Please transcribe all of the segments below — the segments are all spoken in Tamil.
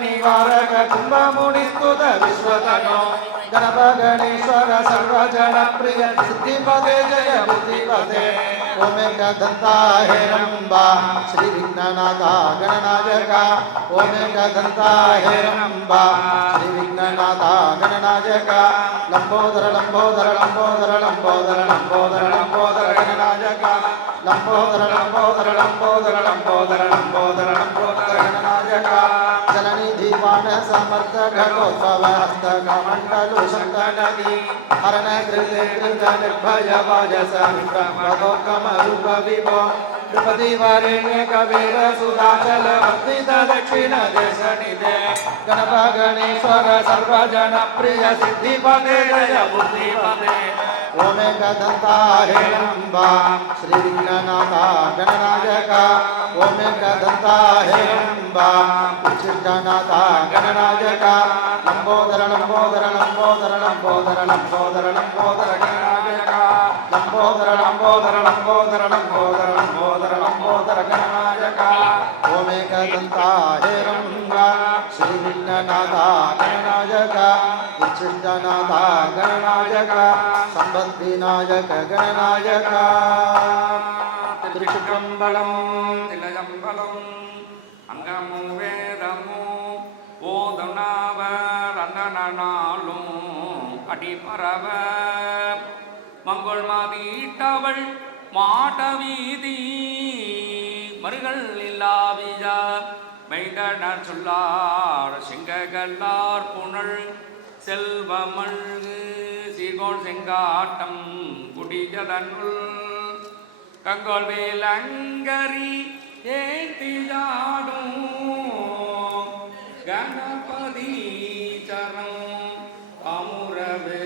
ನಿವಾರಕ ಕುಂಭಮುನಿ ಸ್ತುತ ವಿಶ್ವತನೋ ಗಣಪಗಣೇಶ್ವರ ಸರ್ವಜನ ಪ್ರಿಯ ಸಿದ್ಧಿಪದೆ ಜಯ ಬುದ್ಧಿಪದೆ ಓಮೇಕ ದಂತಾಹೇರಂಬ ಶ್ರೀ ವಿಘ್ನನಾಥ ಗಣನಾಯಕ ಓಮೇಕ ದಂತಾಹೇರಂಬ ಶ್ರೀ ವಿಘ್ನನಾಥ ಗಣನಾಯಕ ಲಂಬೋದರ ಲಂಬೋದರ ಲಂಬೋದರ ಲಂಬೋದರ ಲಂಬೋದರ ಲಂಬೋದರ ಗಣನಾಯಕ ಲಂಬೋದರ ಲಂಬೋದರ ಲಂಬೋದರ ಲಂಬೋದರ ಲಂಬೋದರ ಲಂಬೋದರ ಗಣನಾಯಕ मन समर्थ घरो सवस्त कमंडलु संत नदी हरने कृते कृत निर्भय वाज संत मगो कम रूप विभो द्रुपति वारे कबीर सुधा चल भक्ति दक्षिण देश निधे गणप गणेश्वर सर्व समर्थघटोत्सवहस्तघमण्डलुशन्दनदी हरणकृते कृतनिर्भयवाजसङ्गमरूपविभो पदे कबीरसुधाचलवर्तितदक्षिणदेशनिधे गणपगणेश्वर सर्वजनप्रिय श्री बुद्धिपदे ओमेकदन्ताहेरम्बा श्रीविघ्ननाथा गणनायका ओमेकदन्ताहेरम्बा నంబా విశిష్టనాథ గణరాజక లంబోదర లంబోదర లంబోదర లంబోదర లంబోదర లంబోదర గణరాజక లంబోదర లంబోదర లంబోదర లంబోదర లంబోదర లంబోదర గణరాజక ఓమేక దంత హే రంగ శ్రీ విఘ్ననాథ గణరాజక విశిష్టనాథ గణనాయక గణనాయక திருச்சிற்றம்பலம் இளையம்பலம் வேதமும் ஓதுனாவர் அந்தனாலும் அடிபரவ மங்கொள் மாதீட்டவள் மாட வீதி மருகள் இல்லாவியா மைந்தனர் சொல்லார் சிங்ககல்லார் புனல் செல்வமழ்கு சீர்கோள் செங்காட்டம் குடிஜதனுள் கங்கோல் வேலங்கரி ஏத்தியாடும் கணபதி சரம் அமுரவே.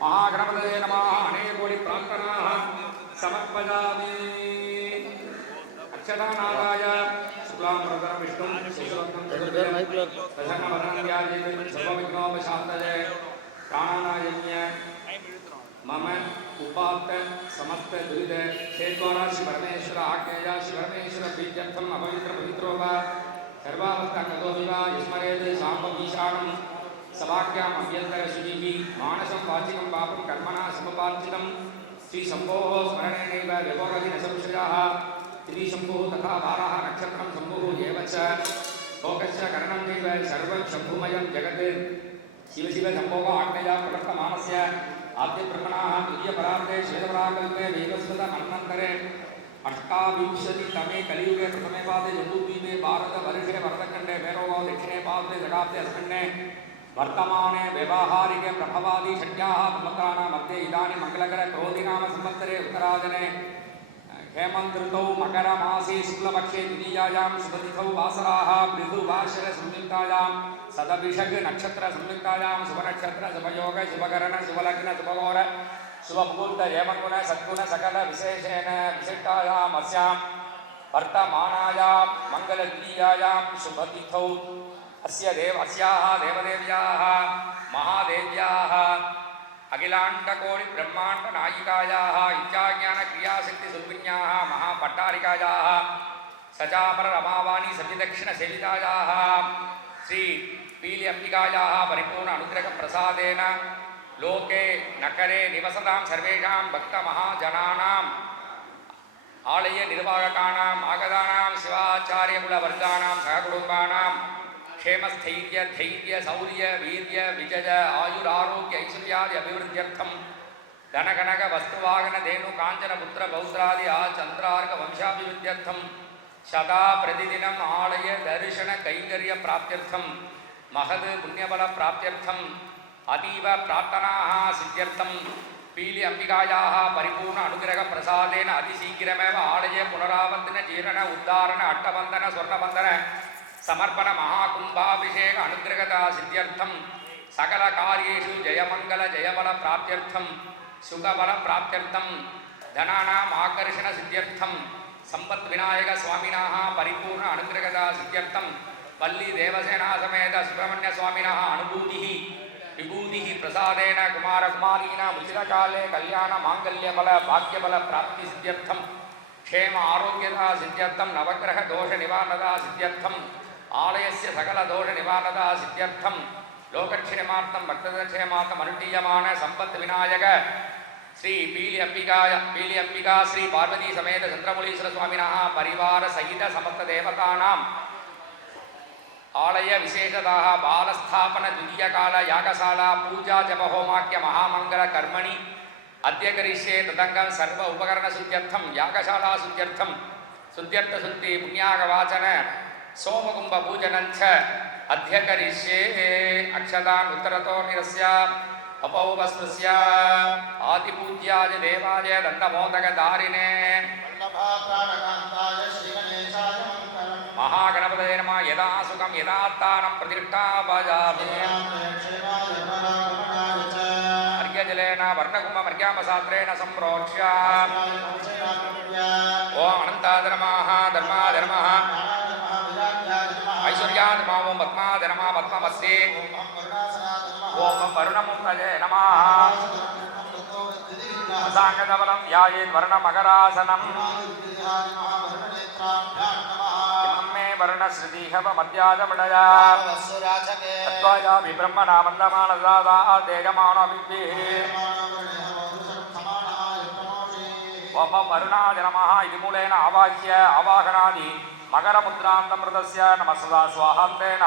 மகாகணபதே நம அநேக கோடி பிரார்த்தனா சமர்ப்பஜாமி. அக்ஷதாநாதாய சுக்லாம்பரதரம் பிரசன்னவதனம் வியாஜேதி சர்வவிக்னோபசாந்தஜே பிராணாநாயன்ய मम उपात्त, समस्त, दुरित हेत्वारा श्री परमेश्वर आज्ञया श्री परमेश्वर प्रीत्यर्थम अपवित्र, पवित्रो वा सर्वावस्था कतो विवा यस्मरेत् साम्बम् ईशानं सभाख्याम् अभ्यन्तर शुचिः मानसं, वाचिकं, पापं, कर्मणा, समपार्जितं, श्रीशम्भोः, स्मरणेनैव व्यवोरति न संशयाः श्रीशम्भुः तथा वारः, नक्षत्रं, शम्भुः एव च लोकस्य करणं नैव, सर्वं शम्भुमयं जगत्। शिव शिव, शम्भोः आज्ञया प्रवर्तमानस्य आद्यब्रह्मणाः द्वितीयपरार्धे श्वेतपराकल्पे वेदस्वत मन्वन्तरे अष्टाविंशतितमे कलियुगे प्रथमे पादे जम्बूद्वीपे भारतवर्षे भरतखण्डे भैरवो दक्षिणे पादे जगाब्दे अस्मिन्ने वर्तमाने व्यवहारिके प्रभवादि षट्याः समुद्राणां मध्ये इदानीं मङ्गलकर क्रोधिनाम संवत्सरे उत्तराजने हेमन्तऋतौ मकरमासे शुक्लपक्षे द्वितीयायां शुभतिथौ वासराः मृदुभाषर संयुक्तायां, सदभिषग् नक्षत्र संयुक्तायां, शुभनक्षत्र शुभयोग, शुभकरण, शुभलग्न शुभगोर शुभमुहूर्त, हेमगुण, सद्गुण, सकल विशेषेण विशिष्टायाम् अस्यां, वर्तमानायां मङ्गलद्वितीयायां शुभतिथौ, अस्य देव, अस्याः, देवदेव्याः, महादेव्याः அகிலாண்டகோடி பிரம்மாண்ட நாயிகாயாக இச்சாஞான கிரியாசக்தி சுல்பின்யாக மகாபட்டாரிகாயாக சஜாபர ரமாவாணி சதிதட்சிண செலிதாயாக ஸ்ரீ பீலி அம்பிகாயாக பரிபூர்ண அனுகிரக பிரசாதேன லோகே நகரே நிவசதாம் சர்வேஷாம் பக்த மகாஜனானாம் ஆலய நிர்வாகக்கானாம் ஆகதானாம் சிவாச்சாரிய வர்க்கானாம் சககுடும்பானாம் கேமஸ்தைரிய தைரிய சௌரிய வீரிய விஜய ஆயுர் ஆரோக்கிய ஐஸ்வர்யாதி அபிவிருத்தியர்த்தம். தனகனக வஸ்துவாகன தேனு காஞ்சன புத்திர பௌத்ராதி ஆ சந்திரார்க வம்சாபிவிருத்தியர்த்தம். சதா பிரதிதினம் ஆலய தரிசன கைங்கரிய பிராப்தியர்த்தம். மகது புண்ணியபல பிராப்தியர்த்தம். அதீவ பிரார்த்தனாக சித்தியர்த்தம். பீலி அம்பிகாயாக பரிபூர்ண அனுகிரக பிரசாதேன அதிசீக்கிரமேவ ஆலய புனராவந்தன ஜீரண உத்தாரண அட்டபந்தன சொர்ணபந்தன. సమర్పణ మహాకుంభాభిషేక అనుగ్రహత సిద్ధ్యర్థం సకల కార్యేషు జయమంగళ జయబల ప్రాప్త్యర్థం సుఖబల ప్రాప్త్యర్థం ధనానాం ఆకర్షణ సిద్ధ్యర్థం సంపత్ వినాయక స్వామినా పరిపూర్ణ అనుగ్రహత సిద్ధ్యర్థం పల్లి దేవసేనా సమేత సుబ్రహ్మణ్య స్వామిన అనుభూతి విభూతి ప్రసాదేన కుమారకుమారీణ ముచిరకాలే కళ్యాణ మాంగళ్యబల భాగ్యబల ప్రాప్తి సిద్ధ్యర్థం క్షేమ ఆరోగ్యత సిద్ధ్యర్థం నవగ్రహ దోష నివారణత సిద్ధ్యర్థం ஆலயசிய சகல தோஷ நிவாரணதா சித்தியர்த்தம். லோகக்ஷயமார்த்தம் பக்ததக்ஷயமார்த்தம் அனுட்டீயமான சம்பத் விநாயக. ஸ்ரீ பீலி அம்பிகாய பீலி அம்பிகா ஸ்ரீ பார்வதி சமேத சந்திரமுலீஸ்வர சுவாமினா பரிவார சகித சமஸ்த தேவதானாம். ஆலய விசேஷதாக பாலஸ்தாபன துல்லியகால யாகசாலா பூஜா ஜபஹோமாக்கிய மகாமங்கல கர்மணி. அத்தியகரிஷ்யே ததங்கம் சர்வ உபகரண சுத்தியர்த்தம் யாகசாலா சுத்தியர்த்தம். சுத்தியர்த்த சுத்தி புண்ணியாக வாச்சன సోమకుంభభూజనంచ అధ్యకరిష్యే అక్షదాన్ ఉత్తరతో నిరస్య అపౌపస్పృశ్య ఆదిపూజ్యాయ దేవాయ దండమోదక దారిణే మహాగణపదే నమ యదా సుఖం యదా తానం ప్రతిష్టాపజామి అర్ఘ్యజలేన వర్ణకుంభమర్ఘ్యామసాత్రేణ సంప్రోక్ష్య. ఓ అనంతాధర్మాः ధర్మాధర్మः ऐश्वर्याधर्मा ॐ पद्माधर्मा पद्ममध्ये ॐ वरुणमुखये नमः साङ्गदबलं ध्यायेत् वर्णमकरासनम् इमं मे वर्णश्रुतिहवमध्याजमडया तत्त्वायामि ஓம் ஓம் வருணாஜ நமஹ இது மூலேன ஆவாஹ்ய ஆவாகனாதி. மகர முத்ராந்தமிருதஸ்ய நம சதா சுவாஹாந்தேன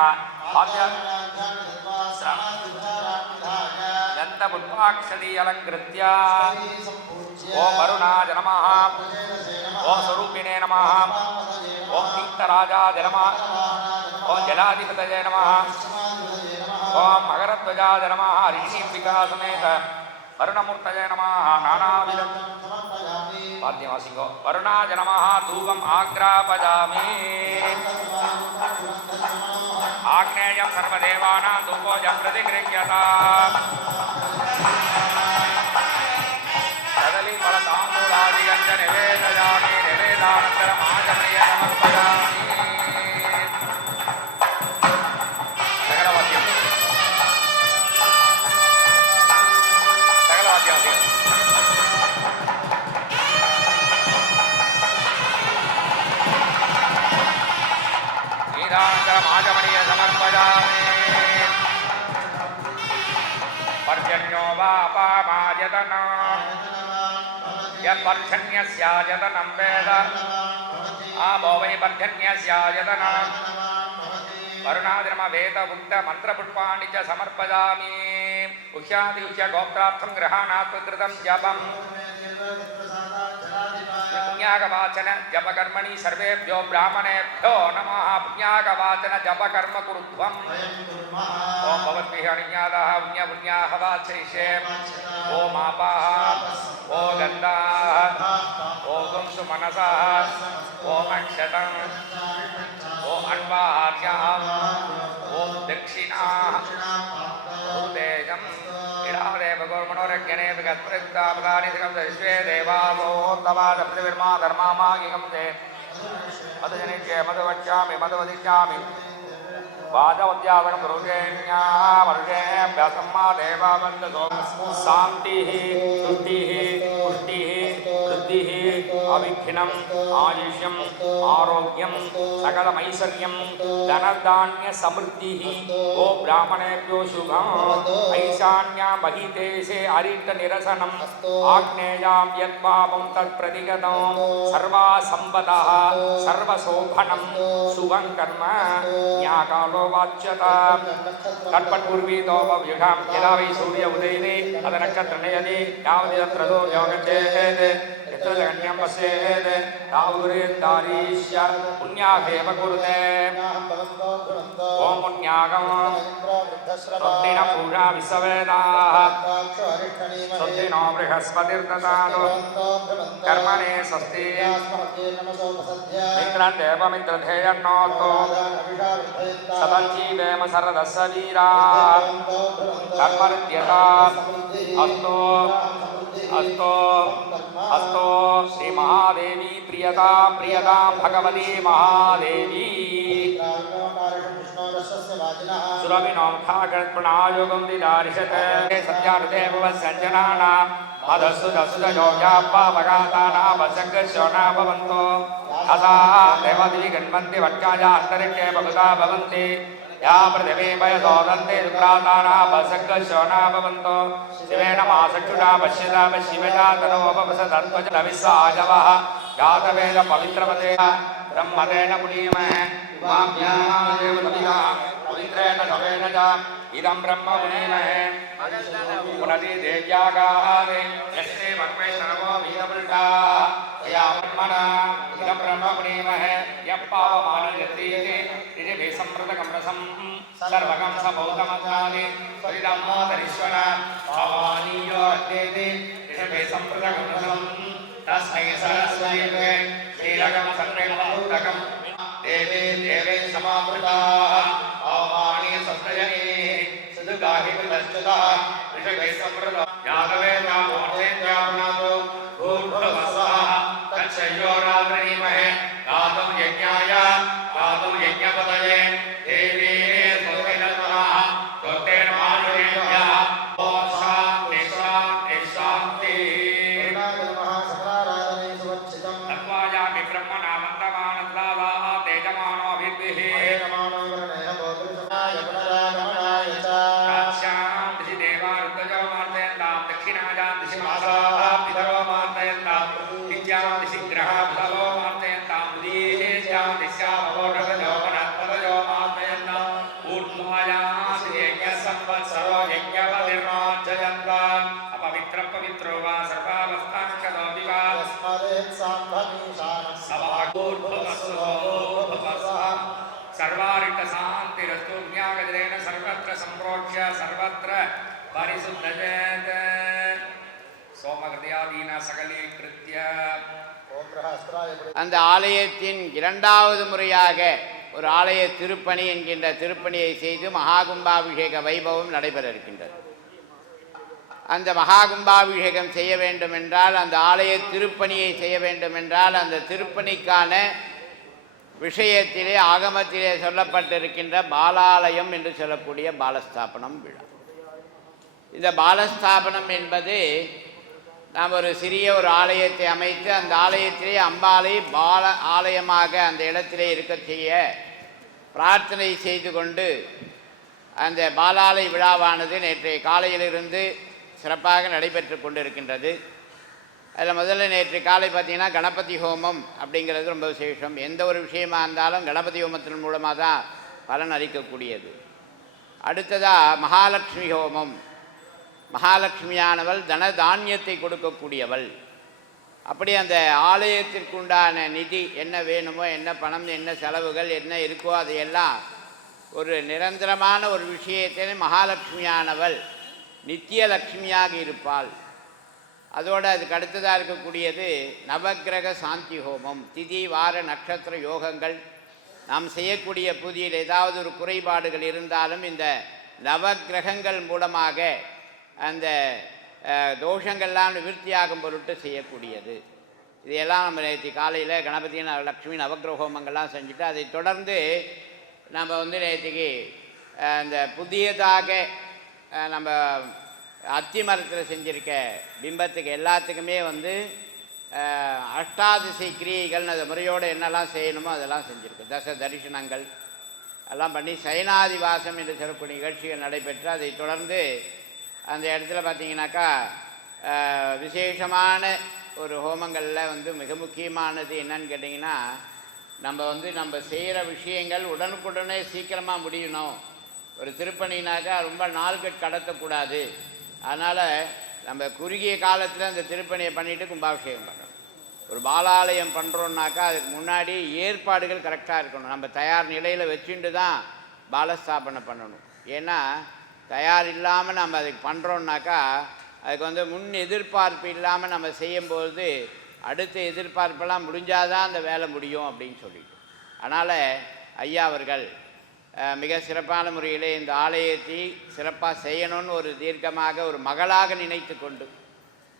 தந்த புட்பாட்சணி அலங்கிருத்திய ஓம் வருணாஜ நமஹ. ஓம் ஸ்வரூபிணே நமஹ ஓம் தீர்த்தராஜாஜ நமஹ ஓம் ஜலாதிபதய நமஹ ஓம் மகரத்வஜாஜ நமஹ ரிஷிம்பிகா சமேத வருணமூர்த்தஜ நமஹ நானாவிதம் పాద్యమాసింగో వరుణాజ నమ ధూపం ఆగ్రాపజామి. ఆగ్నేయం సర్వదేవానా ధూపోజం ప్రతిగృహ్యత. नीरान्तरमाचमनीय समर्पयामि पर्जन्यो वा पामायतन यत्पर्जन्यस्यायतनं वेद आपो वै पर्जन्यस्यायतनम् वरुणादिनमवेदमुक्तमन्त्रपुष्पाणि च समर्पयामि उह्यादिउह्य गोप्त्रार्थं ग्रहाणात्मकृतं जपम् पुण्यागवाचन जपकर्मणि सर्वेभ्यो ब्राह्मणेभ्यो नमः। पुण्यागवाचन जपकर्म कुरुध्वम्। ॐ भवद्भिः अणिज्ञातः पुण्य पुण्याः वाचयिष्ये। ॐ आपाः ॐ गन्धाः ॐ सुमनसः ॐ अक्षतम् ॐ अण्वार्याः ॐ दक्षिणाः। ഗണേതകത്രിതാപകാരിധികംശ്വേ ദേവാസോത്തമാർമാ ധർമാമാകികം തേ മധുജനിച്ചേ മധു വച്ചാമി മധു വധിച്ചാമി വാചവദ്യാപനം മൃഗേണ്യാമൃഗേ വ്യാസമ്മ ദേവാമന്ദ ശാന്തി ശുദ്ധിः అవిఘ్నం ఆయుష్యం ఆరోగ్యం సకలమైశ్వర్యం ధనధాన్య సమృద్ధి ఓ బ్రాహ్మణేభ్యో శుభం ఐశాన్యా బహితేశే అరిట నిరసనం ఆగ్నేయాం యద్భావం తత్ప్రతిగతం సర్వా సంపద సర్వశోభనం శుభం కర్మ జ్ఞాకాలో వాచ్యత తత్పూర్వీతోపవ్యుఢాం యదా వై సూర్య ఉదయనే అద నక్షత్రనయనే యావతి తత్రదో యోగచేత్ യത്രയണ്യമസേത് രാഹുരീണ്ടാരീശ്യ പുണ്യാഹേമ കുരുതേ ഓം പുണ്യാകം സ്വത്തിന പൂഴാ വിസവേദാ സ്വത്തിനോ ബൃഹസ്പതിർദാനോ കർമ്മണേ സ്വസ്തി ഇന്ദ്രദേവമിന്ദ്രധേയണ്ണോത്തോ സദജീവേമ സരദസ വീരാ കർമ്മ അസ്തോ അസ്തോ अस्तु श्रीमहादेवी प्रियता प्रियता भगवती महादेवी दर्शस्य वाजिनः सुरभिनोमुखागणपणायोगं दिदारिषत् सत्यार्देव सज्जनानां मधुसुधसुधयोजापावगातानावसङ्गशोना भवन्तो हसा देवदिवि गण्वन्ति वट्याया अन्तरिक्षे बहुधा भवन्ति या पृथिवी वयसोदन्ति दुर्गातानावसङ्गशोना भवन्तो शिवेन मासक्षुषा पश्यता शिवजा तनोपवसदत्वजलविस्साजवः जातवेद पवित्रमते ब्रह्मतेन पुनीमहे उमाभ्यादेवतमिदा पवित्रेण शवेन च इदं ब्रह्म पुनीमहे पुनति देव्यागाहादे यस्ते भक्मे सर्वो वीरपुरुषा सर्वगं सबौतमदानि परिदम्मोदरीश्वर भावानीयो अद्येति ऋषभे सम्प्रदगमनम् तस्मै सरस्वये श्रीरगं सर्वेमभूतकं देवे देवे समामृताः अवमानीय सप्तजने सिधुगाहि कृतश्चतः ऋषभे सम्प्रद यादवे नामो அந்த ஆலயத்தின் இரண்டாவது முறையாக ஒரு ஆலய திருப்பணி என்கின்ற திருப்பணியை செய்து மகாகும்பாபிஷேக வைபவம் நடைபெற இருக்கின்றது அந்த மகாகும்பாபிஷேகம் செய்ய வேண்டும் என்றால் அந்த ஆலய திருப்பணியை செய்ய வேண்டும் என்றால் அந்த திருப்பணிக்கான விஷயத்திலே ஆகமத்திலே சொல்லப்பட்டிருக்கின்ற பாலாலயம் என்று சொல்லக்கூடிய பாலஸ்தாபனம் விழா. இந்த பாலஸ்தாபனம் என்பது நாம் ஒரு சிறிய ஒரு ஆலயத்தை அமைத்து அந்த ஆலயத்திலே அம்பாலை பால ஆலயமாக அந்த இடத்திலே இருக்க செய்ய பிரார்த்தனை செய்து கொண்டு அந்த பாலாலை விழாவானது நேற்றைய காலையிலிருந்து சிறப்பாக நடைபெற்று கொண்டிருக்கின்றது. அதில் முதல்ல நேற்று காலை பார்த்திங்கன்னா கணபதி ஹோமம் அப்படிங்கிறது ரொம்ப விசேஷம். எந்த ஒரு விஷயமாக இருந்தாலும் கணபதி ஹோமத்தின் மூலமாக தான் பலன் அளிக்கக்கூடியது. அடுத்ததாக மகாலட்சுமி ஹோமம். மகாலட்சுமியானவள் தன தானியத்தை கொடுக்கக்கூடியவள். அப்படி அந்த ஆலயத்திற்குண்டான நிதி என்ன வேணுமோ என்ன பணம் என்ன செலவுகள் என்ன இருக்கோ அதையெல்லாம் ஒரு நிரந்தரமான ஒரு விஷயத்தை மகாலட்சுமியானவள் நித்திய லட்சுமியாக இருப்பாள். அதோடு அதுக்கு அடுத்ததாக இருக்கக்கூடியது நவக்கிரக சாந்தி ஹோமம் திதி வார நட்சத்திர யோகங்கள். நாம் செய்யக்கூடிய புதியில் ஏதாவது ஒரு குறைபாடுகள் இருந்தாலும் இந்த நவக்கிரகங்கள் மூலமாக அந்த தோஷங்கள்லாம் நிவர்த்தியாகும் பொருட்டு செய்யக்கூடியது. இதையெல்லாம் நம்ம நேற்று காலையில் கணபதி லக்ஷ்மி நவக்கிரக ஹோமங்கள்லாம் செஞ்சுட்டு அதை தொடர்ந்து நம்ம வந்து நேற்றுக்கு அந்த புதியதாக நம்ம அத்தி மரத்தில் செஞ்சுருக்க பிம்பத்துக்கு எல்லாத்துக்குமே வந்து அஷ்டாதிசை கிரியைகள் அது முறையோடு என்னெல்லாம் செய்யணுமோ அதெல்லாம் செஞ்சுருக்கு. தச தரிசனங்கள் எல்லாம் பண்ணி சைனாதிவாசம் என்று சொல்லக்கூடிய நிகழ்ச்சிகள் நடைபெற்று அதை தொடர்ந்து அந்த இடத்துல பார்த்தீங்கன்னாக்கா விசேஷமான ஒரு ஹோமங்களில் வந்து மிக முக்கியமானது என்னன்னு கேட்டிங்கன்னா நம்ம வந்து நம்ம செய்கிற விஷயங்கள் உடனுக்குடனே சீக்கிரமாக முடியணும். ஒரு திருப்பணினாக்கா ரொம்ப நாள்கள் கடத்தக்கூடாது. அதனால் நம்ம குறுகிய காலத்தில் அந்த திருப்பணியை பண்ணிவிட்டு கும்பாபிஷேகம் பண்ணணும். ஒரு பாலாலயம் பண்ணுறோன்னாக்கா அதுக்கு முன்னாடி ஏற்பாடுகள் கரெக்டாக இருக்கணும். நம்ம தயார் நிலையில் வச்சுட்டு தான் பாலஸ்தாபனை பண்ணணும். ஏன்னா தயார் இல்லாமல் நம்ம அதுக்கு பண்ணுறோன்னாக்கா அதுக்கு வந்து முன் எதிர்பார்ப்பு இல்லாமல் நம்ம செய்யும்போது அடுத்த எதிர்பார்ப்பெல்லாம் முடிஞ்சாதான் அந்த வேலை முடியும் அப்படின்னு சொல்லிட்டு. அதனால் ஐயா அவர்கள் மிக சிறப்பான முறையிலே இந்த ஆலயத்தை சிறப்பாக செய்யணும்னு ஒரு தீர்க்கமாக ஒரு மகளாக நினைத்து கொண்டு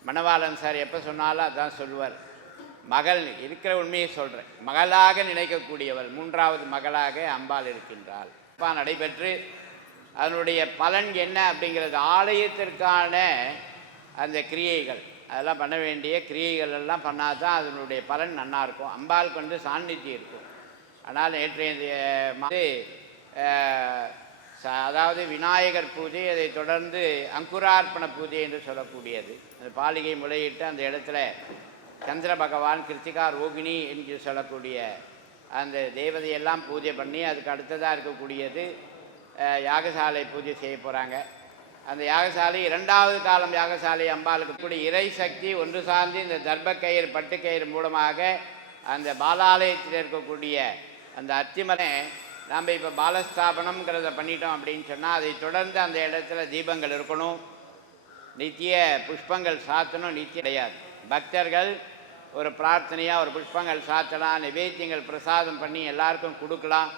மணவாளன் சார் எப்போ சொன்னாலும் அதான் சொல்லுவார். மகள் இருக்கிற உண்மையை சொல்கிறேன் மகளாக நினைக்கக்கூடியவள் மூன்றாவது மகளாக அம்பாள் இருக்கின்றாள். அப்பா நடைபெற்று அதனுடைய பலன் என்ன அப்படிங்கிறது ஆலயத்திற்கான அந்த கிரியைகள். அதெல்லாம் பண்ண வேண்டிய கிரியைகள் எல்லாம் பண்ணால் தான் அதனுடைய பலன் நல்லா இருக்கும். அம்பாளுக்கு வந்து சாநித்தியம் இருக்கும். ஆனால் நேற்றைய வந்து அதாவது விநாயகர் பூஜை அதை தொடர்ந்து அங்குரார்ப்பண பூஜை என்று சொல்லக்கூடியது. அந்த பாலிகை முளையிட்டு அந்த இடத்துல சந்திர பகவான் கிருத்திகா ரோகிணி என்று சொல்லக்கூடிய அந்த தேவதையெல்லாம் பூஜை பண்ணி அதுக்கு அடுத்ததாக இருக்கக்கூடியது யாகசாலை பூஜை செய்ய போகிறாங்க அந்த யாகசாலை இரண்டாவது காலம் யாகசாலை அம்பாளுக்கு கூடிய இறை சக்தி ஒன்று சார்ந்து இந்த தர்பக்கயிறு பட்டுக்கயிறு மூலமாக அந்த பாலாலயத்தில் இருக்கக்கூடிய அந்த அத்திமலை நாம் இப்போ பாலஸ்தாபனம்ங்கிறத பண்ணிட்டோம் அப்படின்னு சொன்னால் அதை தொடர்ந்து அந்த இடத்துல தீபங்கள் இருக்கணும். நித்திய புஷ்பங்கள் சாத்தணும் நித்திய கிடையாது. பக்தர்கள் ஒரு பிரார்த்தனையாக ஒரு புஷ்பங்கள் சாத்தலாம் நிவேத்தியங்கள் பிரசாதம் பண்ணி எல்லாருக்கும் கொடுக்கலாம்.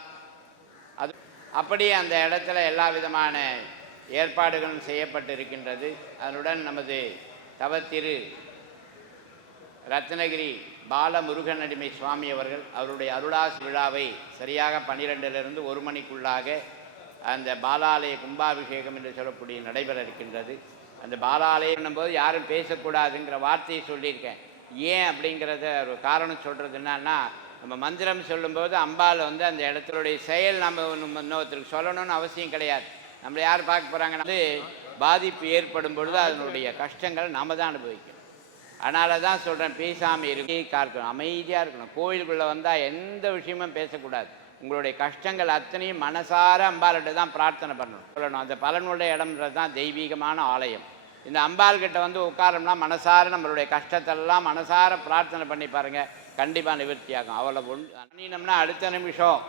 அது அப்படி அந்த இடத்துல எல்லா விதமான ஏற்பாடுகளும் செய்யப்பட்டிருக்கின்றது. அதனுடன் நமது தவத்திரு ரத்னகிரி பாலமுருகன் அடிமை சுவாமி அவர்கள் அவருடைய அருளாசி விழாவை சரியாக பன்னிரெண்டிலிருந்து ஒரு மணிக்குள்ளாக அந்த பாலாலய கும்பாபிஷேகம் என்று சொல்லக்கூடிய நடைபெற இருக்கின்றது. அந்த பாலாலயம் போது யாரும் பேசக்கூடாதுங்கிற வார்த்தையை சொல்லியிருக்கேன். ஏன் அப்படிங்கிறத ஒரு காரணம் சொல்கிறது என்னன்னா நம்ம மந்திரம் சொல்லும்போது அம்பால் வந்து அந்த இடத்துடைய செயல் நம்ம இன்னொருத்தருக்கு சொல்லணும்னு அவசியம் கிடையாது. நம்மளை யார் பார்க்க போகிறாங்கன்னா வந்து பாதிப்பு ஏற்படும் பொழுது அதனுடைய கஷ்டங்கள் நம்ம தான் அனுபவிக்கணும். அதனால தான் சொல்கிறேன் பேசாமல் இருக்கு இருக்கணும் அமைதியாக இருக்கணும். கோயிலுக்குள்ளே வந்தால் எந்த விஷயமும் பேசக்கூடாது. உங்களுடைய கஷ்டங்கள் அத்தனையும் மனசார அம்பாள்கிட்ட தான் பிரார்த்தனை பண்ணணும். சொல்லணும். அந்த பலனுடைய இடம்ன்றது தான் தெய்வீகமான ஆலயம். இந்த அம்பாள்கிட்ட வந்து உட்காரம்னா மனசார நம்மளுடைய கஷ்டத்தெல்லாம் மனசார பிரார்த்தனை பண்ணி பாருங்கள் கண்டிப்பாக நிவர்த்தியாகும். அவளை ஒன்று பண்ணினோம்னா அடுத்த நிமிஷம்.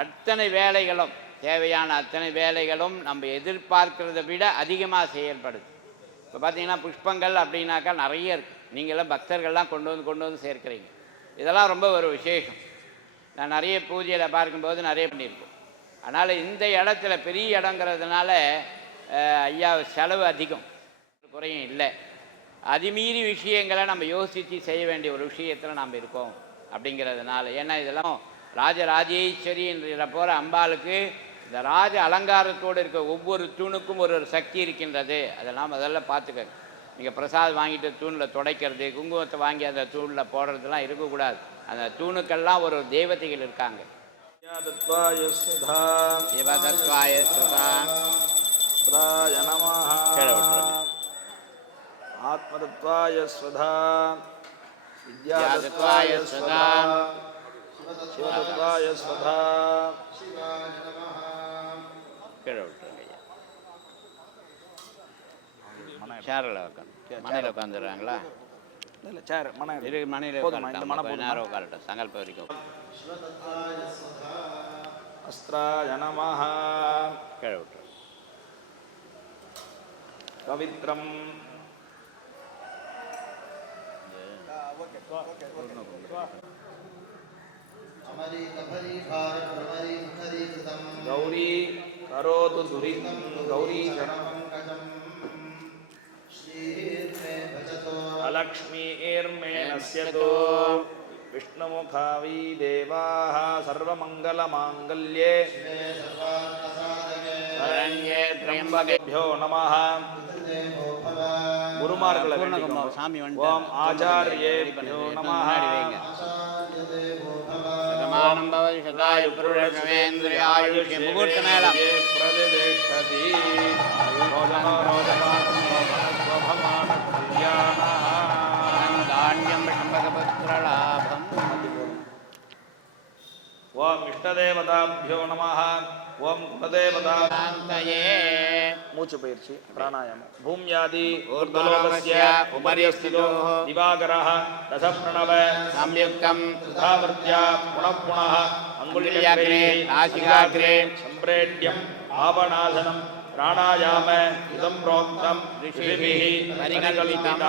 அத்தனை வேலைகளும் தேவையான அத்தனை வேலைகளும் நம்ம எதிர்பார்க்கிறத விட அதிகமாக செயல்படுது. இப்போ பார்த்தீங்கன்னா புஷ்பங்கள் அப்படின்னாக்கா நிறைய இருக்குது நீங்களாம் பக்தர்கள்லாம் கொண்டு வந்து கொண்டு வந்து சேர்க்குறீங்க. இதெல்லாம் ரொம்ப ஒரு விசேஷம். நான் நிறைய பூஜையில் பார்க்கும்போது நிறைய பண்ணியிருக்கோம் அதனால் இந்த இடத்துல பெரிய இடங்கிறதுனால ஐயா செலவு அதிகம். குறையும் இல்லை. அதுமீறி விஷயங்களை நம்ம யோசித்து செய்ய வேண்டிய ஒரு விஷயத்தில் நம்ம இருக்கோம் அப்படிங்கிறதுனால. ஏன்னா இதெல்லாம் ராஜராஜேஸ்வரி என்ற போகிற அம்பாளுக்கு இந்த ராஜ அலங்காரத்தோடு இருக்க ஒவ்வொரு தூணுக்கும் ஒரு ஒரு சக்தி இருக்கின்றது. அதெல்லாம் முதல்ல பார்த்துக்கங்க. நீங்கள் பிரசாத் வாங்கிட்டு தூணில் துடைக்கிறது குங்குமத்தை வாங்கி அந்த தூணில் போடுறதுலாம் இருக்கக்கூடாது. அந்த தூணுக்கெல்லாம் ஒரு ஒரு தெய்வத்தைகள் இருக்காங்க. இவதத்வாய சுதா. प्राय नमः केळव उतरले. आत्मदत्त्वाय स्वधा विद्यादत्त्वाय विद्यादत्त्वाय स्वधा स्वधा शिवदत्त्वाय स्वधा கீழே விட்டுருங்க ஐயா சேரில் உட்காந்து மனையில் உட்காந்துடுறாங்களா இல்ல சேர் மன இரு மனையில் போதுமா இந்த மன கொஞ்ச போதுமா நேரம் உட்காரட்டும் சங்கல்ப வரைக்கும் अस्त्राय नमः கீழே விட்டுரு पवित्रम् गौरी करोतु दुरी गौरी अलक्ष्मी एर्मे नश्यतो विष्णुमुखावी देवाः सर्वमङ्गलमाङ्गल्ये शरण्ये त्र्यम्बकेभ्यो नमः। குருமார்களை சாமி ஓம் ஆச்சாரியே முகூர்த்த மேளம் பிரதிஷ்டதி தானியம் சம்பகபத்ரலாபம் ఓం ఇష్టదేవతాభ్యో నమ ఓం కులదేవతాంతయే మూచు పైర్చి ప్రాణాయామం భూమ్యాది ఊర్ధ్వలోకస్య ఉపరియస్థితో దివాకరః దశ ప్రణవ సంయుక్తం సుధావృత్య పునః పునః అంగుళ్యాగ్రే నాసికాగ్రే సంప్రేట్యం ఆవనాశనం ప్రాణాయామ ఇదం ప్రోక్తం ఋషిభిః పరిగణితం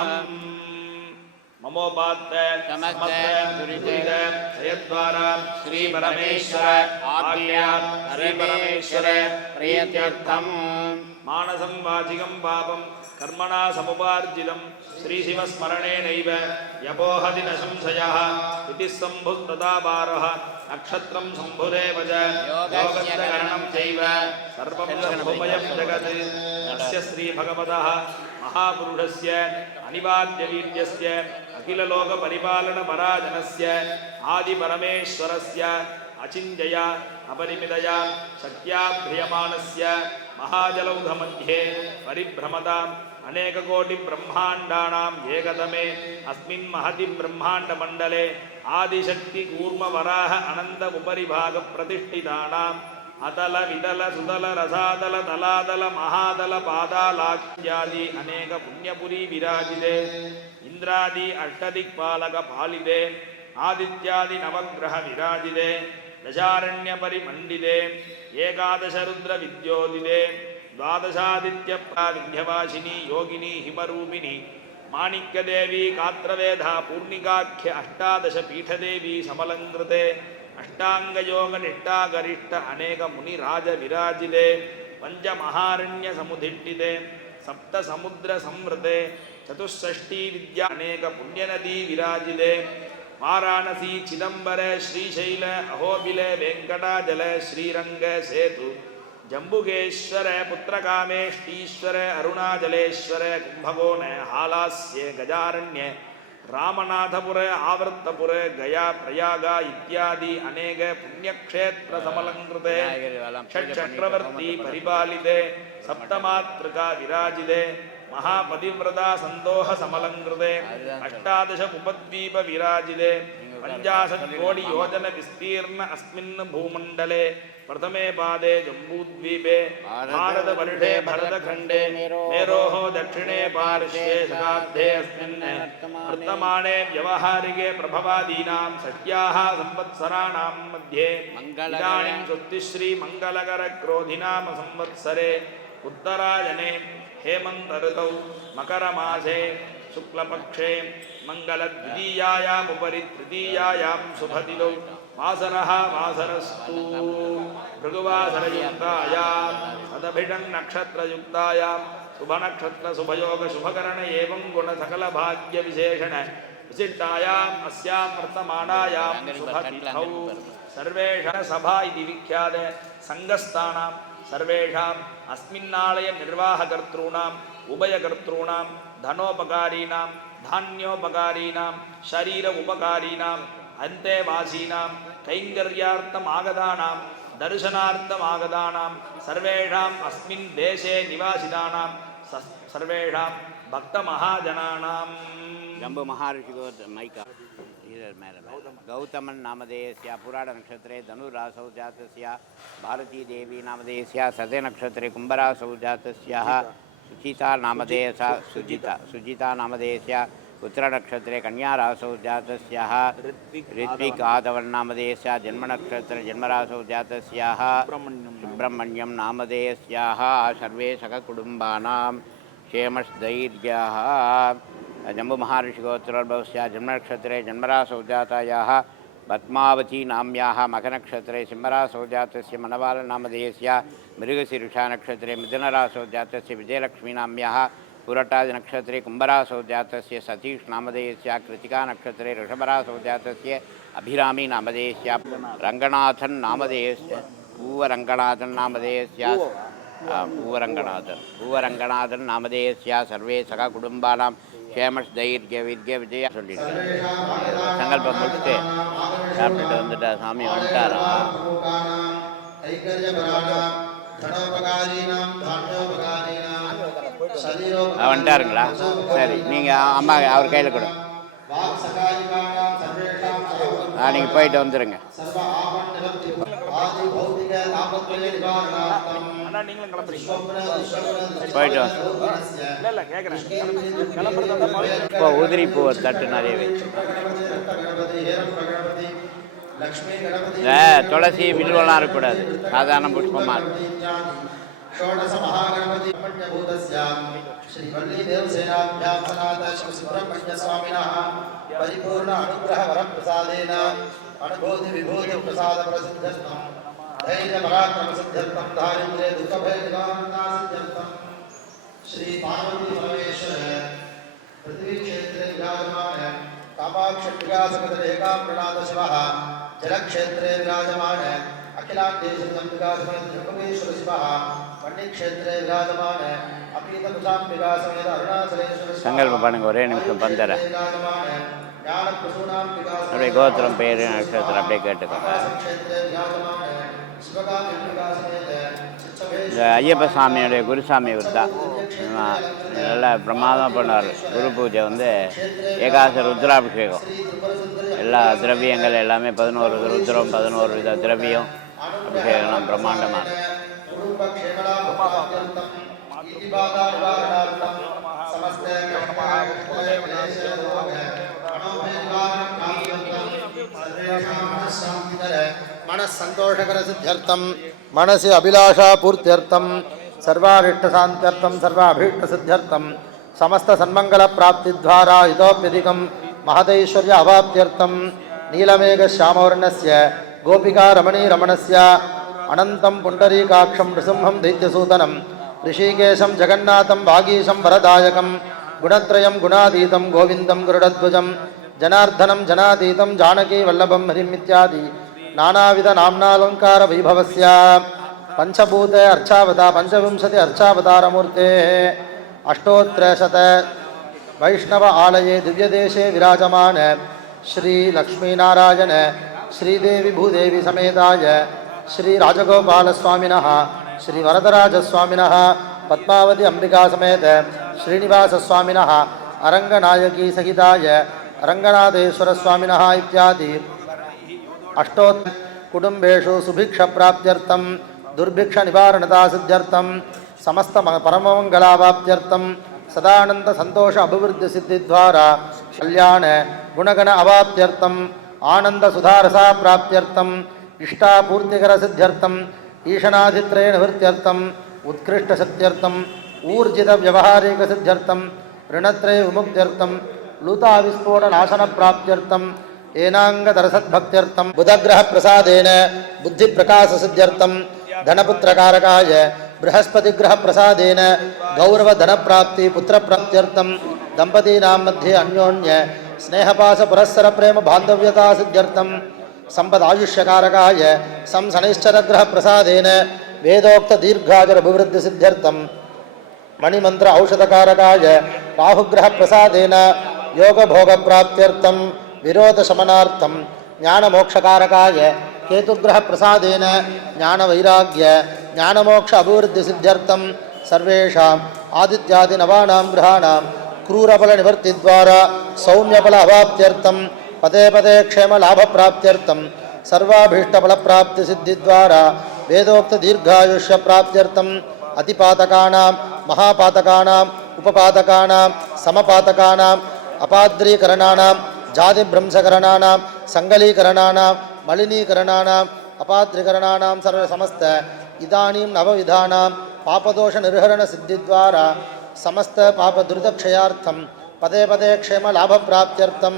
மமோபாத்த சமஸ்த துரித ஜயத்வார ஸ்ரீ பரமேஸ்வர ஆத்யா ஹரி பரமேஸ்வர பிரியத்யர்த்தம் மானசம் வாச்சிகம் பாபம் கர்மணா சமுபார்ஜிதம் ஸ்ரீசிவஸ்மரணேனைவ யபோஹதி நசம்சயः इति सम्भुस्तदाबारः नक्षत्रं शम्भुरेव च योगश्चरणं चैव। सर्वं शम्भुमयं जगत्। अस्य श्रीभगवतः महापुरुषस्य अनिवाद्यवीर्यस्य அகிலலோக பரிபாலன பராஜனஸ்ய ஆதி பரமேஸ்வரஸ்ய அச்சிஞ்சயா அபரிமிதயா சக்தியா பிரியமானஸ்ய மகாஜலௌக மத்தியே பரிபிரமதாம் அநேககோடி பிரம்மாண்டானாம் ஏகதமே அஸ்மின் மகதி பிரம்மாண்ட மண்டலே ஆதிசக்தி கூர்மவராக அனந்த உபரிபாக பிரதிஷ்டிதானாம் ಅತಲ ವಿತಲ ಸುತಲ ರಸಾದಲ, ತಲಾದಲ, ಮಹಾದಲ ಪಾದಾಲಾಖ್ಯಾದಿ ಅನೇಕ ಪುಣ್ಯಪುರಿ ವಿರಾಜಿದೆ. ಇಂದ್ರಾದಿ, ಅಷ್ಟದಿಕ್ಪಾಲಕ ಪಾಲಿದೆ. ಆದಿತ್ಯಾದಿ ನವಗ್ರಹ ವಿರಾಜಿದೆ. ದಶಾರಣ್ಯ ಪರಿಮಂಡಿದೆ. ಏಕಾದಶ ರುದ್ರ ವಿದ್ಯೋದಿದೆ. ದ್ವಾದಶಾದಿತ್ಯ ಪ್ರಾವಿಧ್ಯವಾಸಿನಿ, ಯೋಗಿನಿ, ಹಿಮರೂಪಿಣಿ, ಮಾಣಿಕ್ಯದೇವಿ, ಕಾತ್ರವೇಧ ಪೂರ್ಣಿಕಾಖ್ಯ ಅಷ್ಟಾದಶ ಪೀಠದೇವಿ, ಸಮಲಂಕೃತೆ. ಅಷ್ಟಾಂಗಯೋಗ ನಿಟ್ಟಾಗರಿಷ್ಠ ಅನೇಕ ಮುನಿರಾಜ ವಿರಾಜಿದೆ ಪಂಚಮಹಾರಣ್ಯ ಸಮುದಿಟ್ಟಿದೆ ಸಪ್ತ ಸಮುದ್ರ ಸಮೃದ್ಧೆ ಚತುಷ್ಷಷ್ಟಿ ವಿದ್ಯಾ ಅನೇಕ ಪುಣ್ಯನದಿ ವಿರಾಜಿದೆ ವಾರಾಣಸಿ ಚಿದಂಬರ ಶ್ರೀಶೈಲ ಅಹೋಬಿಲೆ ವೆಂಕಟಾಜಲ ಶ್ರೀರಂಗ ಸೇತು ಜಂಬುಗೇಶ್ವರ ಪುತ್ರಕಾಮೇಷ್ಟೀಶ್ವರ ಅರುಣಾಚಲೇಶ್ವರ ಕುಂಭಗೋಣ ಹಾಲಾಸ್ಯ ಗಜಾರಣ್ಯ ராமநாதபுர ஆவர்த்தபுர கயா பிரயாகா இத்தியாதி அநேக புண்ணியக்ஷேத்திர சமலங்கிருதே சக்கரவர்த்தி பரிபாலிதே சப்தமாத்ரிகா விராஜிதே மகாபதிவிரதா சந்தோக சமலங்கிருதே அஷ்டாதச உபத்வீப விராஜிதே पञ्चाशत् कोटि योजन विस्तीर्ण अस्मिन् भूमण्डले प्रथमे पादे जम्बूद्वीपे भारतवर्षे भरतखण्डे मेरोः दक्षिणे पार्श्वे शताब्दे अस्मिन् वर्तमाने व्यवहारिके प्रभवादीनां षष्ट्याः संवत्सराणां मध्ये इदानीं स्वस्तिश्रीमङ्गलकरक्रोधिनाम संवत्सरे उत्तरायणे हेमन्तऋतौ मकरमासे शुक्लपक्षे मङ्गलद्वितीयायामुपरि तृतीयायां शुभतिलौ वासरः वासरस्तु भृगुवासरयुक्तायां सदभिषन् नक्षत्रयुक्तायां शुभनक्षत्रशुभयोग शुभकरण एवं गुणसकलभाग्यविशेषण विशिष्टायाम् अस्यां वर्तमानायां शुभतिथौ सर्वेषां सभा इति विख्यात सङ्गस्थानां सर्वेषाम् अस्मिन्नालय निर्वाहकर्तॄणाम् उभयकर्तॄणां धनोपकारीणां धान्योपकारीणां शरीर उपकारीणाम् अन्तेवासीनां कैङ्कर्यार्थम् आगतानां दर्शनार्थमागतानां सर्वेषाम् अस्मिन् देशे निवासितानां स- सर्वेषां भक्तमहाजनानाम् ஜம்பு மகாரிஷி கோத்த மைக்கா இதர் மேல மேல. கௌதமன் நாமதேயஸ்ய புராட நட்சத்திரே தனுராசௌ ஜாத்தஸ்ய பாரதி தேவி நாமதேயஸ்ய सुचिता नामधेयस सुजिता सुजिता नामधेयस्य उत्तरनक्षत्रे कन्यारासौ जातस्याः ऋत्विक् आदवर्नामधेयस्याः जन्मनक्षत्रे जन्मरासौ जातस्याः, सुब्रह्मण्यं नामधेयस्याः सर्वे सककुटुम्बानां क्षेमस्थैर्याः जम्बुमहार्षिगोत्रोद्भवस्याः जन्मनक्षत्रे जन्मरासौ जातायाः पद्मावती नाम्याः मखनक्षत्रे सिंहरासौ जातस्य मनवालनामधेयस्य मृगशीर्षानक्षत्रे मिथुनरासौ जातस्य विजयलक्ष्मीनाम्याः पुरटादिनक्षत्रे कुम्भरासौ जातस्य सतीश् नामधेयस्य कृतिकानक्षत्रे ऋषभरासौ जातस्य अभिरामी नामधेयस्य रङ्गनाथन् नामधेयस्य पूवरङ्गनाथन् नामधेयस्य ஆ, பூவரங்கநாதன் பூவரங்கநாதன் நாமதேயஸ்யா சர்வே சகா குடும்பானாம் ஃபேமஸ் தைரிய வித்ய விஜயா சொல்லிட்டு. சங்கல்பம் முடிச்சுட்டு சாப்பிட்டுட்டு வந்துட்டா சாமி வந்துட்டாரா? வந்துட்டாருங்களா? சரி நீங்கள் அம்மா அவர் கையில் கொடு. நீங்கள் போயிட்டு வந்துடுங்க அண்ணா நீங்களும் கிளம்புறீங்க. போயிட்டு இல்லை இல்லை கேட்குறேன் கிளம்புறதா இப்போ உதிரி பூ தட்டு நிறைய துளசி வில்வெல்லாம் இருக்கக்கூடாது. சாதாரண புஷ்பமாக பரிபூர்ண அனுகிரக வரம் பிரசாதேன அனுபூதி விபூதி பிரசாத பிரசித்தம் ధైర్యపరాక్రమసిద్ధ్యర్థం దారిద్ర్య దుఃఖభయనివారణాసిద్ధ్యర్థం శ్రీ పార్వతీ పరమేశ్వర పృథ్వీక్షేత్రే విరాజమాన కామాక్షికాసమతరేకాప్రణాద శివ జలక్షేత్రే విరాజమాన అఖిలాండేశ్వరంబికాసమేశ్వర శివ మణిక్షేత్రే విరాజమాన అపీతపుషాంబికాసమేత అరుణాచలేశ్వర సంకల్పం பண்ணுங்க ஒரே நிமிஷம் பந்தரேன் அப்படியே கோத்திரம் பேர் நட்சத்திரம் அப்படியே கேட்டுக்கோங்க இந்த ஐயப்ப சாமியுடைய குருசாமி இவர் தான் நல்லா பிரமாதம் பண்ணார் குரு பூஜை வந்து ஏகாச ருத்ராபிஷேகம். எல்லா திரவியங்கள் எல்லாமே பதினோரு ருத்ரம் பதினோரு வித திரவியம் அபிஷேகம் பிரம்மாண்டமாக மனசந்தோஷகரசித்தியர்த்தம் மனசு அபிலாஷா பூர்த்தியர்த்தம் சர்வாபீஷ்டசாந்தியர்த்தம் சர்வாபீஷ்டசித்தியர்த்தம் சமஸ்தசன்மங்கலப்பிராப்தித்வாரா இதோப்பியதிகம் மகதைஸ்வர்ய அவாப்தியர்த்தம். நீலமேகஷாமவர்ணஸ்ய கோபிகா ரமணீ ரமணஸ்ய அனந்தம் புண்டரீகாட்சம் நிருசிம்ஹம் தைத்தியசூதனம் ரிஷிகேஷம் ஜெகநாதம் வாகீஷம் வரதாயகம். குணத்ரயம் குணாதீதம் கோவிந்தம் குருடத்வஜம். ஜனார்தனம் ஜனாதீதம் ஜானகி வல்லபம் ஹரிமித்யாதி नानाविध नाम्नालङ्कार वैभवस्य। पञ्चभूते अर्चावता पञ्चविंशति अर्चावतारमूर्तेः। अष्टोत्रशत वैष्णव आलये दिव्यदेशे विराजमान। श्रीलक्ष्मीनारायण श्रीदेवी भूदेवी समेताय। श्रीराजगोपालस्वामिनः श्रीवरदराजस्वामिनः पद्मावती अम्बिकासमेत सहिताय अरङ्गनायकीसहिताय रङ्गनाथेश्वरस्वामिनः इत्यादि। அஷ்டோத் குடும்பேஷு சுபிக்ஷப்பிராப்தியர்த்தம் துர்பிக்ஷ நிவாரணதாசித்தியர்த்தம் சமஸ்த பரமமங்கலாவாப்தியர்த்தம் சதானந்த சந்தோஷ அபிவிருத்தி சித்தித்வாரா கல்யாண குணகண அவாப்தியர்த்தம் ஆனந்த சுதாரசா பிராப்தியர்த்தம் இஷ்டாபூர்த்திகர சித்தியர்த்தம் ஈஷனாதித்ரே நிவர்த்தியர்த்தம் உத்கிருஷ்ட சத்தியர்த்தம் ஊர்ஜித வியவகாரிக சித்தியர்த்தம் ரிணத்ரே விமுக்தியர்த்தம் லூதாவிஸ்போட நாசன பிராப்தியர்த்தம் ஏனாங்கதரசத்பக்தியர்த்தம் புதகிரக பிரசாதேன புத்தி பிரகாச சித்தியர்த்தம் தனபுத்திரகாரகாய பிரகஸ்பதிகிரக பிரசாதேன கௌரவ தனப்பிராப்தி புத்திர பிராப்தியர்த்தம் தம்பதீனாம் மத்தியே அந்யோன்ய ஸ்னேகபாச புரஸ்சர பிரேம பாந்தவியதா சித்தியர்த்தம் சம்பத் ஆயுஷ்யகாரகாய சம் சனிஷ்டரகிரக பிரசாதேன வேதோக்த தீர்காஜர அபிவிருத்தி சித்தியர்த்தம் மணிமந்திர ஔஷதகாரகாய ராகுகிரக பிரசாதேன யோகபோக பிராப்தியர்த்தம் सम्पदायुष्यकारकाय संशनैश्चरग्रहप्रसादेन वेदोक्तदीर्घाजरभिवृद्धिसिद्ध्यर्थं मणिमन्त्र औषधकारकाय राहुग्रहप्रसादेन योगभोगप्राप्त्यर्थं विरोधशमनार्थं ज्ञानमोक्षकारकाय केतुग्रहप्रसादेन ज्ञानवैराग्य ज्ञानमोक्ष अभिवृद्धिसिद्ध्यर्थं सर्वेषाम् आदित्यादिनवानां ग्रहाणां क्रूरफलनिवर्तिद्वारा सौम्यफल अवाप्त्यर्थं पदे पदे क्षेमलाभप्राप्त्यर्थं सर्वाभीष्टफलप्राप्तिसिद्धिद्वारा वेदोक्तदीर्घायुष्यप्राप्त्यर्थम् अतिपातकानां महापातकानाम् उपपातकानां समपातकानाम् अपाद्रीकरणानां जातिभ्रंशकरणानां सङ्गलीकरणानां मलिनीकरणानाम् अपाद्रीकरणानां सर्वसमस्त इदानीं नवविधानां पापदोषनिर्हरणसिद्धिद्वारा समस्तपापदुरितक्षयार्थं पदे पदे क्षेमलाभप्राप्त्यर्थं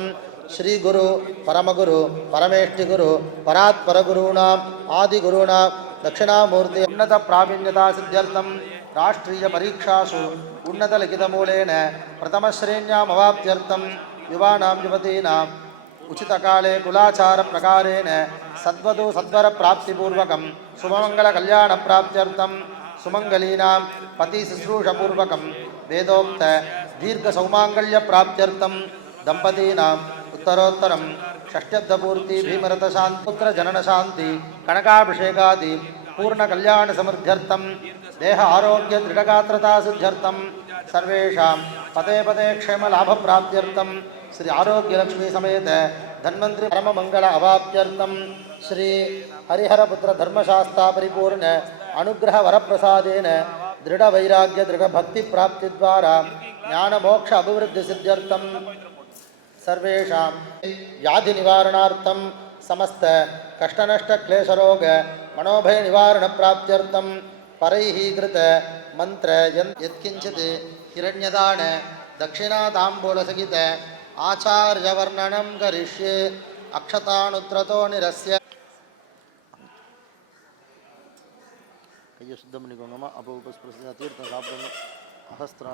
श्रीगुरु परमगुरु परमेष्टिगुरु परात्परगुरूणाम् आदिगुरूणां दक्षिणामूर्ति उन्नतप्रावीण्यतासिद्ध्यर्थं राष्ट्रीयपरीक्षासु उन्नतलिखितमूलेन प्रथमश्रेण्यामवाप्त्यर्थं युवानां युवतीनाम् उचितकाले कुलाचारप्रकारेण सद्वधु सद्वरप्राप्तिपूर्वकं सुमङ्गलकल्याणप्राप्त्यर्थं सुमङ्गलीनां पतिशुश्रूषपूर्वकं वेदोक्त दीर्घसौमाङ्गल्यप्राप्त्यर्थं दम्पतीनाम् उत्तरोत्तरं षष्ट्यब्दपूर्ति भीमरथशान्तिपुत्रजननशान्ति कनकाभिषेकादि पूर्णकल्याणसमृद्ध्यर्थं देह आरोग्यदृढगात्रतासिद्ध्यर्थं सर्वेषां पदे पदे क्षेमलाभप्राप्त्यर्थं ஸ்ரீ ஆரோக்கியலக்ஷ்மி சமேத தன்வந்திரி பரமமங்கள அவாப்தியர்த்தம் ஸ்ரீ ஹரிஹரபுத்திர தர்மசாஸ்தா பரிபூர்ண அனுகிரக வரப்பிரசாதேன திருட வைராக்கிய திருட பக்தி பிராப்தி துவாரா ஞான மோட்ச அபிவிருத்தி சித்தியர்த்தம். சர்வேஷாம் வியாதி நிவாரணார்த்தம் சமஸ்த கஷ்டநஷ்ட கிளேசரோக மனோபய நிவாரண பிராப்தியர்த்தம். பரைஹீகிருத மந்திர என் எத்கிஞ்சித் ஹிரண்யதான தட்சிணாதாம்பூலசகித आचार्यवर्णनं करिष्ये अक्षतानुत्रतो निरस्य कयशुद्धं निगुणम अपूपस्पृशतीर्थशाब्दं सहस्रा